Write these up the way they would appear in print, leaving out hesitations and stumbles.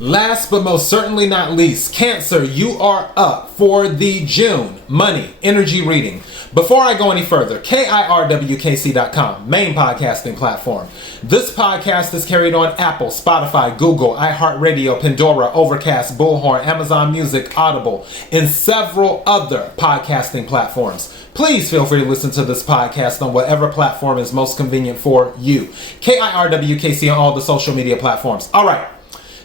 Last but most certainly not least, Cancer, you are up for the June Money Energy reading. Before I go any further, KIRWKC.com, main podcasting platform. This podcast is carried on Apple, Spotify, Google, iHeartRadio, Pandora, Overcast, Bullhorn, Amazon Music, Audible, and several other podcasting platforms. Please feel free to listen to this podcast on whatever platform is most convenient for you. KIRWKC on all the social media platforms. All right.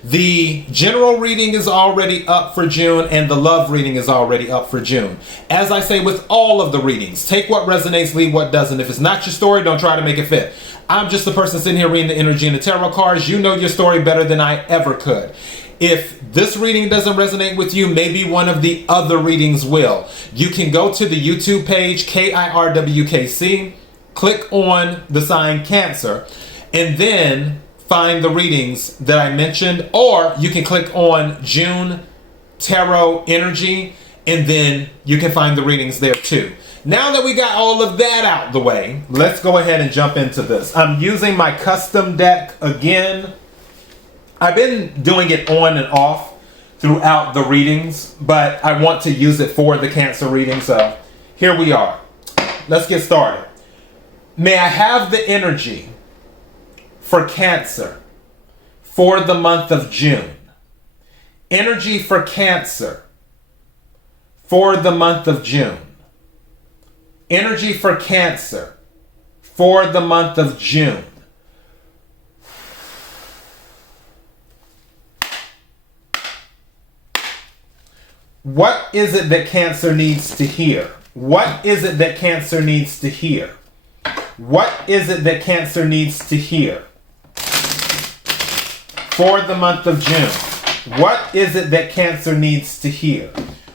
The general reading is already up for June, and the love reading is already up for June. As I say with all of the readings, take what resonates, leave what doesn't. If it's not your story, don't try to make it fit. I'm just the person sitting here reading the energy and the tarot cards. You know your story better than I ever could. If this reading doesn't resonate with you, maybe one of the other readings will. You can go to the YouTube page, KIRWKC, click on the sign Cancer, and then find the readings that I mentioned, or you can click on June Tarot Energy, and then you can find the readings there too. Now that we got all of that out the way, let's go ahead and jump into this. I'm using my custom deck again. I've been doing it on and off throughout the readings, but I want to use it for the Cancer reading, so here we are. Let's get started. May I have the energy for Cancer for the month of June. Energy for Cancer for the month of June. Energy for Cancer for the month of June. What is it that Cancer needs to hear? What is it that Cancer needs to hear? What is it that Cancer needs to hear for the month of June? What is it that Cancer needs to hear?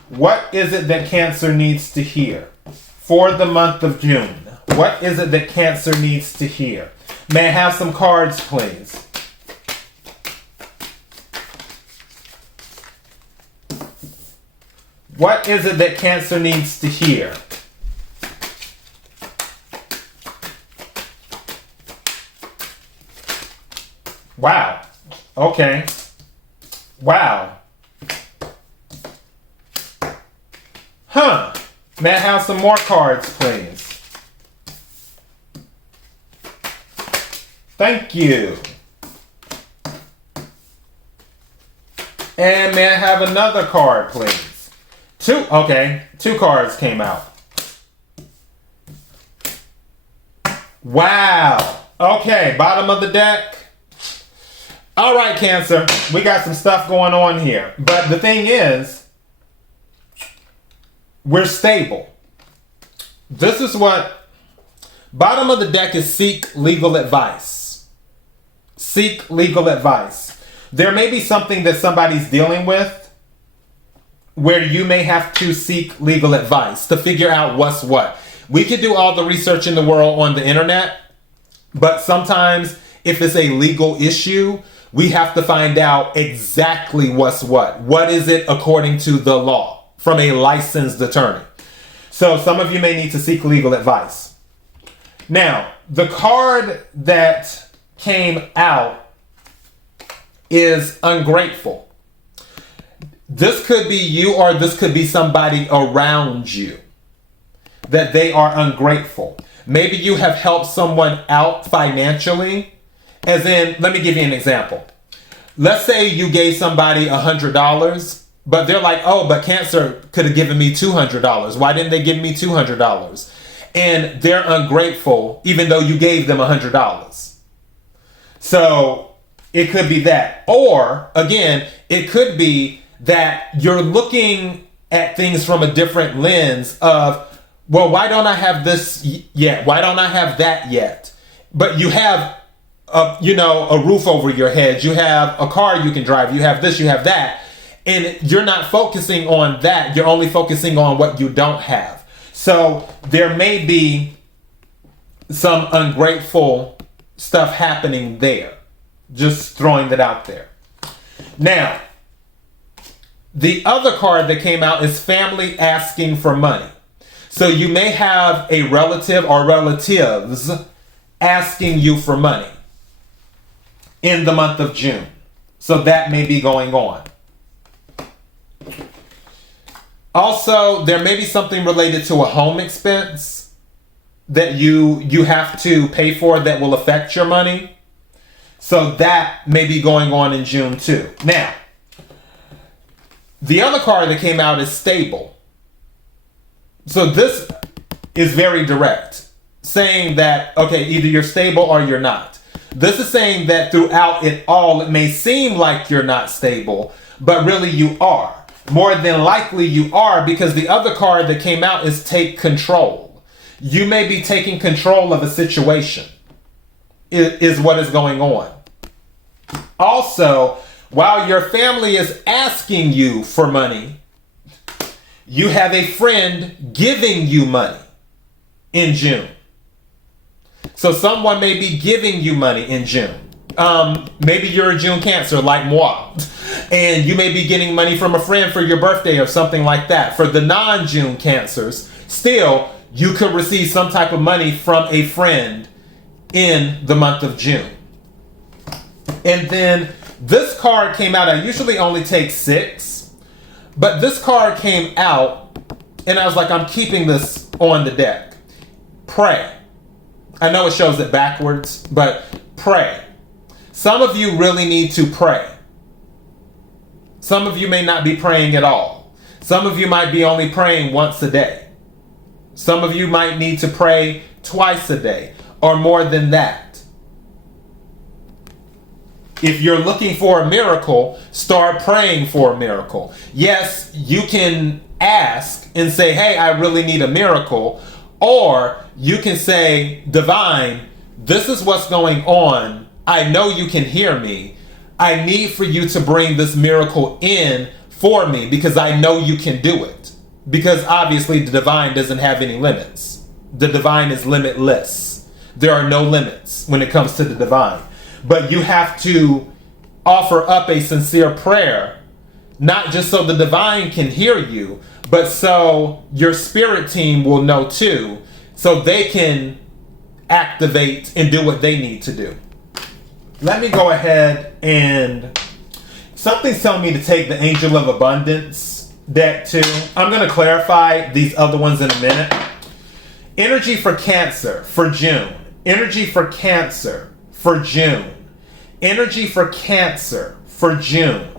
What is it that Cancer needs to hear for the month of June? What is it that Cancer needs to hear? May I have some cards, please? What is it that Cancer needs to hear? Wow. Okay. Wow. Huh. May I have some more cards, please? Thank you. And may I have another card, please? Two. Okay. Two cards came out. Wow. Okay. Bottom of the deck. All right, Cancer, we got some stuff going on here. But the thing is, we're stable. This is what, bottom of the deck is seek legal advice. Seek legal advice. There may be something that somebody's dealing with where you may have to seek legal advice to figure out what's what. We could do all the research in the world on the internet, but sometimes if it's a legal issue, we have to find out exactly what's what. What is it according to the law from a licensed attorney? So some of you may need to seek legal advice. Now, the card that came out is ungrateful. This could be you, or this could be somebody around you, that they are ungrateful. Maybe you have helped someone out financially. As in, let me give you an example. Let's say you gave somebody $100, but they're like, oh, but Cancer could have given me $200. Why didn't they give me $200? And they're ungrateful, even though you gave them $100. So it could be that. Or, again, it could be that you're looking at things from a different lens of, well, why don't I have this yet? Why don't I have that yet? But you have a roof over your head, you have a car you can drive, you have this, you have that, and you're not focusing on that. You're only focusing on what you don't have. So there may be some ungrateful stuff happening there. Just throwing that out there. Now, the other card that came out is family asking for money. So you may have a relative or relatives asking you for money in the month of June. So that may be going on. Also, there may be something related to a home expense that you have to pay for that will affect your money. So that may be going on in June too. Now, the other card that came out is stable. So this is very direct, saying that, okay, either you're stable or you're not. This is saying that throughout it all, it may seem like you're not stable, but really you are. More than likely you are, because the other card that came out is take control. You may be taking control of a situation, is what is going on. Also, while your family is asking you for money, you have a friend giving you money in June. So someone may be giving you money in June. Maybe you're a June Cancer like moi, and you may be getting money from a friend for your birthday or something like that. For the non-June Cancers, still, you could receive some type of money from a friend in the month of June. And then this card came out. I usually only take 6, but this card came out, and I was like, I'm keeping this on the deck. Pray. I know it shows it backwards, but pray. Some of you really need to pray. Some of you may not be praying at all. Some of you might be only praying once a day. Some of you might need to pray twice a day or more than that. If you're looking for a miracle, start praying for a miracle. Yes, you can ask and say, hey, I really need a miracle. Or you can say, divine, this is what's going on. I know you can hear me. I need for you to bring this miracle in for me because I know you can do it. Because obviously the divine doesn't have any limits. The divine is limitless. There are no limits when it comes to the divine. But you have to offer up a sincere prayer, not just so the divine can hear you, but so your spirit team will know too, so they can activate and do what they need to do. Let me go ahead and something's telling me to take the Angel of Abundance deck too. I'm going to clarify these other ones in a minute. Energy for Cancer for June. Energy for Cancer for June. Energy for Cancer for June.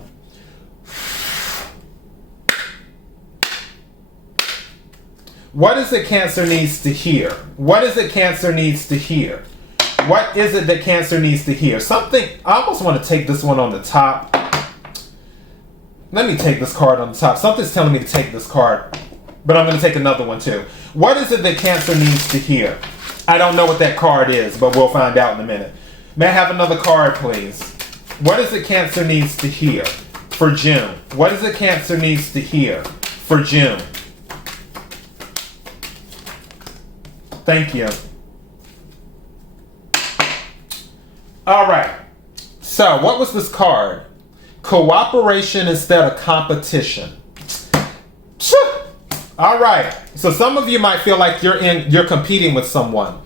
What is it Cancer needs to hear? What is it Cancer needs to hear? What is it that Cancer needs to hear? Something, I almost want to take this one on the top. Let me take this card on the top. Something's telling me to take this card, but I'm going to take another one too. What is it that Cancer needs to hear? I don't know what that card is, but we'll find out in a minute. May I have another card, please? What is it Cancer needs to hear for June? What is it Cancer needs to hear for June? Thank you. All right. So, what was this card? Cooperation instead of competition. All right. So, some of you might feel like you're competing with someone.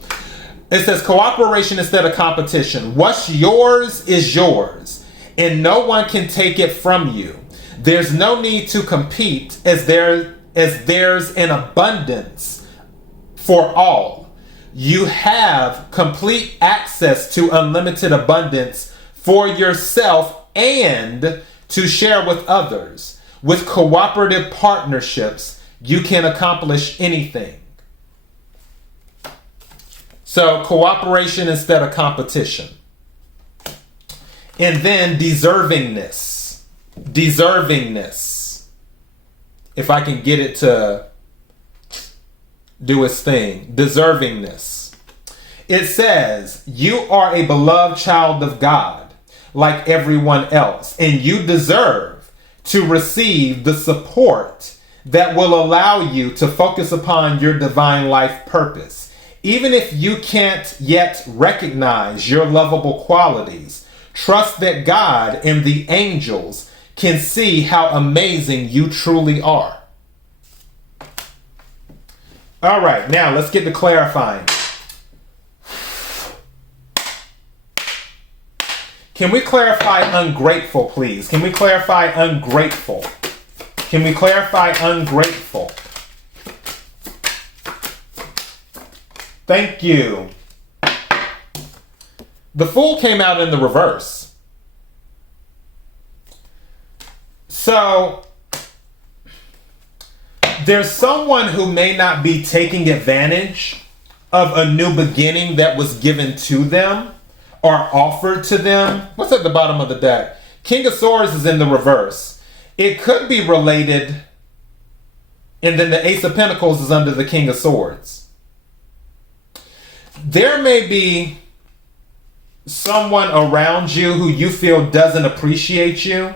It says cooperation instead of competition. What's yours is yours, and no one can take it from you. There's no need to compete as there's an abundance for all. You have complete access to unlimited abundance for yourself and to share with others. With cooperative partnerships, you can accomplish anything. So, cooperation instead of competition. And then deservingness. Deservingness. If I can get it to do its thing. Deservingness. It says, you are a beloved child of God, like everyone else, and you deserve to receive the support that will allow you to focus upon your divine life purpose. Even if you can't yet recognize your lovable qualities, trust that God and the angels can see how amazing you truly are. All right, now let's get to clarifying. Can we clarify ungrateful, please? Can we clarify ungrateful? Can we clarify ungrateful? Thank you. The Fool came out in the reverse. So, there's someone who may not be taking advantage of a new beginning that was given to them or offered to them. What's at the bottom of the deck? King of Swords is in the reverse. It could be related, and then the Ace of Pentacles is under the King of Swords. There may be someone around you who you feel doesn't appreciate you.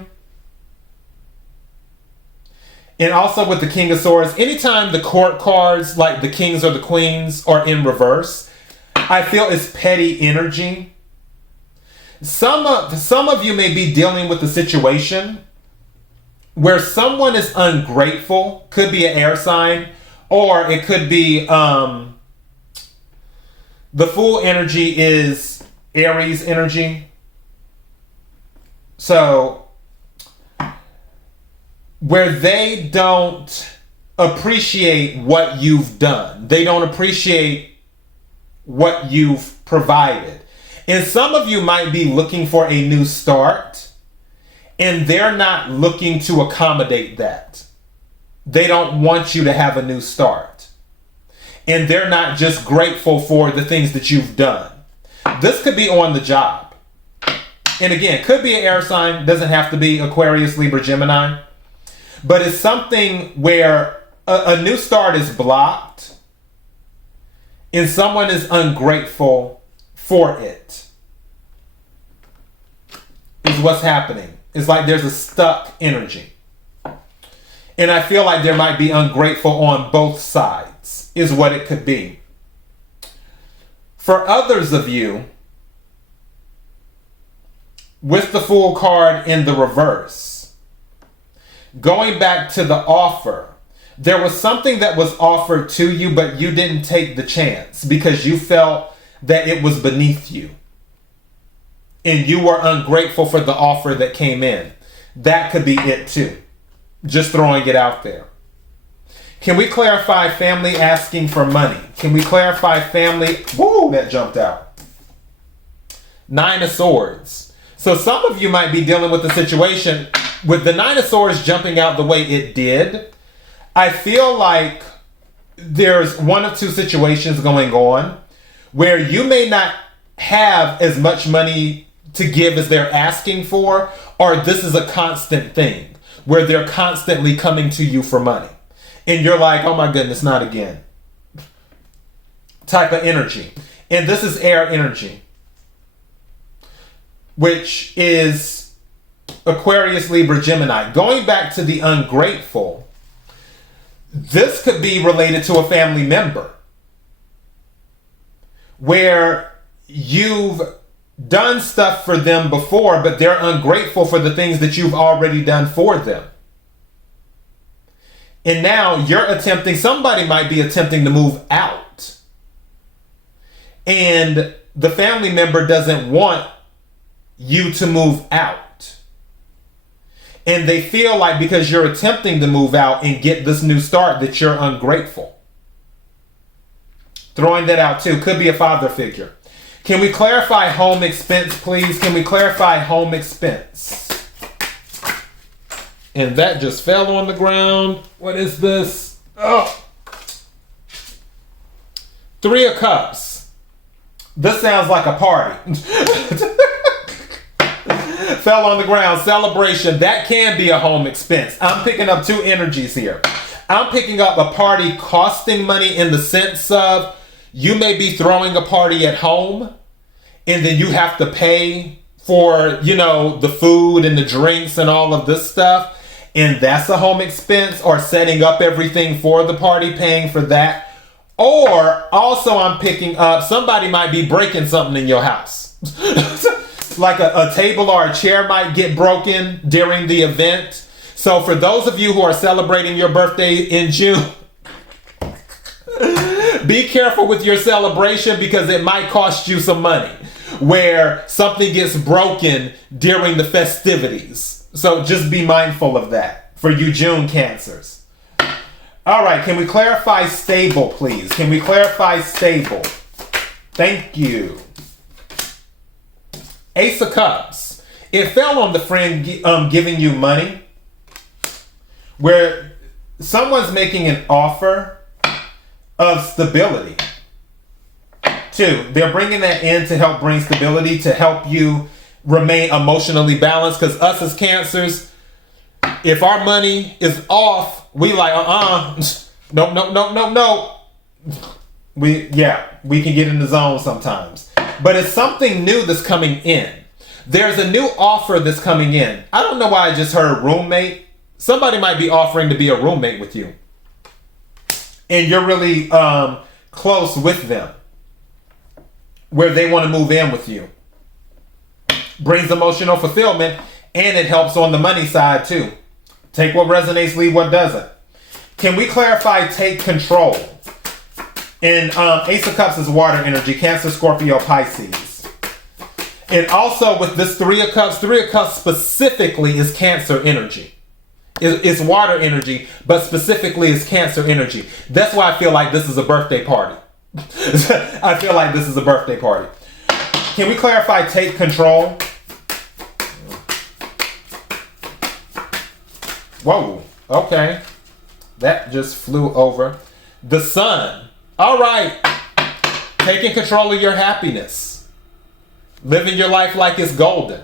And also with the King of Swords, anytime the court cards, like the kings or the queens, are in reverse, I feel it's petty energy. Some of you may be dealing with a situation where someone is ungrateful. Could be an air sign, or it could be the Fool energy is Aries energy. So where they don't appreciate what you've done. They don't appreciate what you've provided. And some of you might be looking for a new start, and they're not looking to accommodate that. They don't want you to have a new start. And they're not just grateful for the things that you've done. This could be on the job. And again, could be an air sign, doesn't have to be Aquarius, Libra, Gemini. But it's something where a new start is blocked and someone is ungrateful for it. Is what's happening. It's like there's a stuck energy. And I feel like there might be ungrateful on both sides, is what it could be. For others of you, with the Fool card in the reverse, going back to the offer, there was something that was offered to you, but you didn't take the chance because you felt that it was beneath you. And you were ungrateful for the offer that came in. That could be it too. Just throwing it out there. Can we clarify family asking for money? Can we clarify family? Woo, that jumped out. 9 of Swords. So some of you might be dealing with the situation with the 9 of Swords jumping out the way it did. I feel like there's one of two situations going on where you may not have as much money to give as they're asking for, or this is a constant thing where they're constantly coming to you for money. And you're like, oh my goodness, not again. Type of energy. And this is air energy, which is Aquarius, Libra, Gemini. Going back to the ungrateful, this could be related to a family member where you've done stuff for them before, but they're ungrateful for the things that you've already done for them. And now somebody might be attempting to move out. And the family member doesn't want you to move out. And they feel like because you're attempting to move out and get this new start that you're ungrateful. Throwing that out too. Could be a father figure. Can we clarify home expense, please? Can we clarify home expense? And that just fell on the ground. What is this? Oh. 3 of Cups. This sounds like a party. Fell on the ground. Celebration. That can be a home expense. I'm picking up two energies here. I'm picking up a party costing money in the sense of you may be throwing a party at home and then you have to pay for, the food and the drinks and all of this stuff. And that's a home expense, or setting up everything for the party, paying for that. Or also I'm picking up, somebody might be breaking something in your house. Like a table or a chair might get broken during the event. So for those of you who are celebrating your birthday in June, be careful with your celebration because it might cost you some money. where something gets broken during the festivities. So just be mindful of that for you June Cancers. All right, can we clarify stable, please? Can we clarify stable? Thank you. Ace of Cups. It fell on the friend giving you money, where someone's making an offer of stability. Two, they're bringing that in to help bring stability, to help you remain emotionally balanced. Because us as Cancers, if our money is off, we like, no. We can get in the zone sometimes. But it's something new that's coming in. There's a new offer that's coming in. I don't know why I just heard roommate. Somebody might be offering to be a roommate with you. And you're really close with them, where they want to move in with you. Brings emotional fulfillment, and it helps on the money side too. Take what resonates, leave what doesn't. Can we clarify take control? And Ace of Cups is water energy, Cancer, Scorpio, Pisces. And also with this Three of Cups specifically is Cancer energy. It's water energy, but specifically is Cancer energy. That's why I feel like this is a birthday party. I feel like this is a birthday party. Can we clarify take control? Whoa, okay. That just flew over. The Sun. All right. Taking control of your happiness. Living your life like it's golden.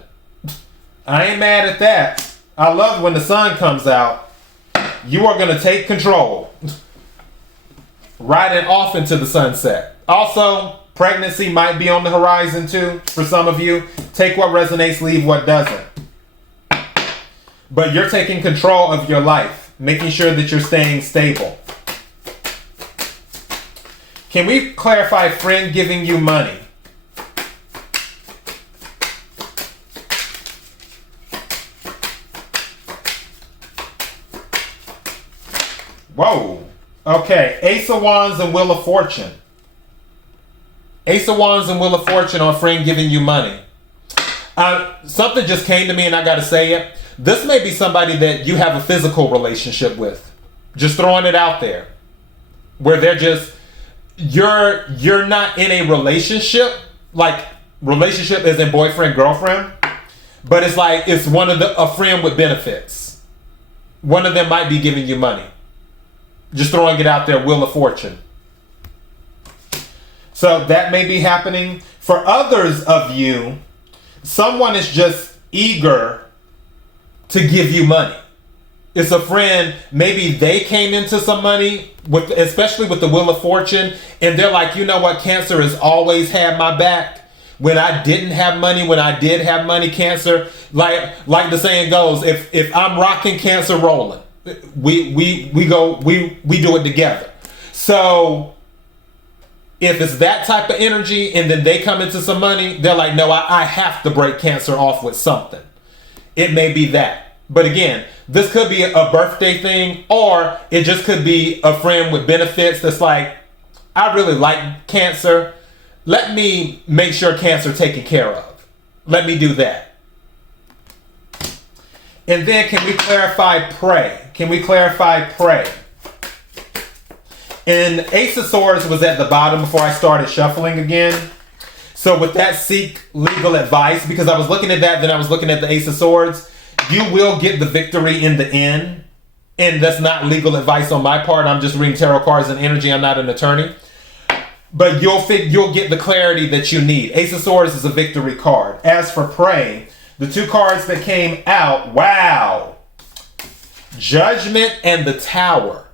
I ain't mad at that. I love when the sun comes out. You are going to take control. Riding off into the sunset. Also, pregnancy might be on the horizon too for some of you. Take what resonates, leave what doesn't. But you're taking control of your life, making sure that you're staying stable. Can we clarify friend giving you money? Whoa. Okay. Ace of Wands and Wheel of Fortune. Ace of Wands and Wheel of Fortune on friend giving you money. Something just came to me and I got to say it. This may be somebody that you have a physical relationship with. Just throwing it out there. Where they're just, you're not in a relationship. Like, relationship is in boyfriend, girlfriend. But it's like, it's a friend with benefits. One of them might be giving you money. Just throwing it out there, Wheel of Fortune. So that may be happening. For others of you, someone is just eager to give you money. It's a friend, maybe they came into some money, especially with the Wheel of Fortune, and they're like, you know what, Cancer has always had my back. When I didn't have money, when I did have money, Cancer, like the saying goes, if I'm rocking, Cancer rolling. We do it together. So if it's that type of energy and then they come into some money, they're like, no, I have to break Cancer off with something. It may be that. But again, this could be a birthday thing, or it just could be a friend with benefits that's like, I really like Cancer. Let me make sure Cancer taken care of. Let me do that. And then can we clarify pray? Can we clarify pray? And Ace of Swords was at the bottom before I started shuffling again. So with that, seek legal advice, because I was looking at that, then I was looking at the Ace of Swords. You will get the victory in the end. And that's not legal advice on my part. I'm just reading tarot cards and energy. I'm not an attorney. But you'll get the clarity that you need. Ace of Swords is a victory card. As for pray, the two cards that came out, wow. Judgment and the Tower.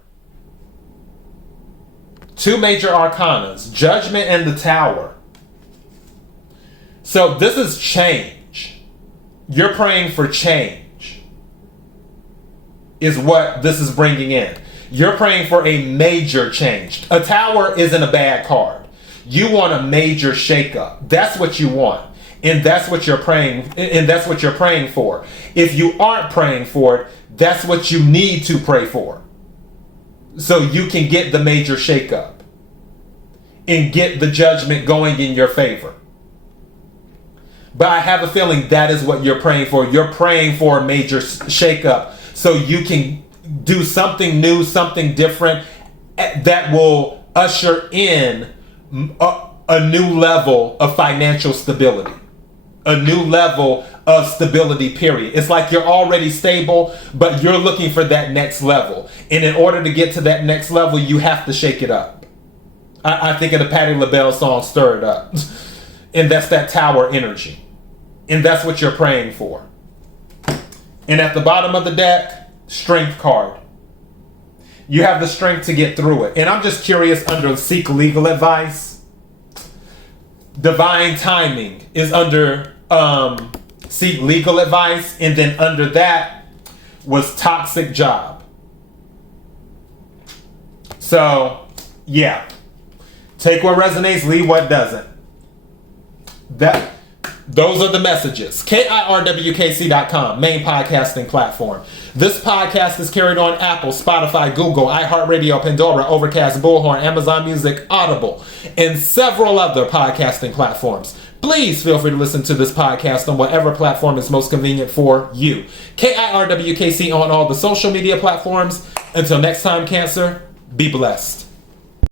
Two major arcanas, Judgment and the Tower. So this is change. You're praying for change, is what this is bringing in. You're praying for a major change. A Tower isn't a bad card. You want a major shakeup. That's what you want. And that's what you're praying, and that's what you're praying for. If you aren't praying for it, that's what you need to pray for. So you can get the major shakeup and get the judgment going in your favor. But I have a feeling that is what you're praying for. You're praying for a major shakeup so you can do something new, something different that will usher in a new level of financial stability. A new level of stability, period. It's like you're already stable, but you're looking for that next level. And in order to get to that next level, you have to shake it up. I think of the Patti LaBelle song, Stir It Up. And that's that tower energy. And that's what you're praying for. And at the bottom of the deck, strength card. You have the strength to get through it. And I'm just curious, under seek legal advice, divine timing is under seek legal advice. And then under that was toxic job. So, yeah. Take what resonates, leave what doesn't. Those are the messages. KIRWKC.com, main podcasting platform. This podcast is carried on Apple, Spotify, Google, iHeartRadio, Pandora, Overcast, Bullhorn, Amazon Music, Audible, and several other podcasting platforms. Please feel free to listen to this podcast on whatever platform is most convenient for you. KIRWKC on all the social media platforms. Until next time, Cancer, be blessed.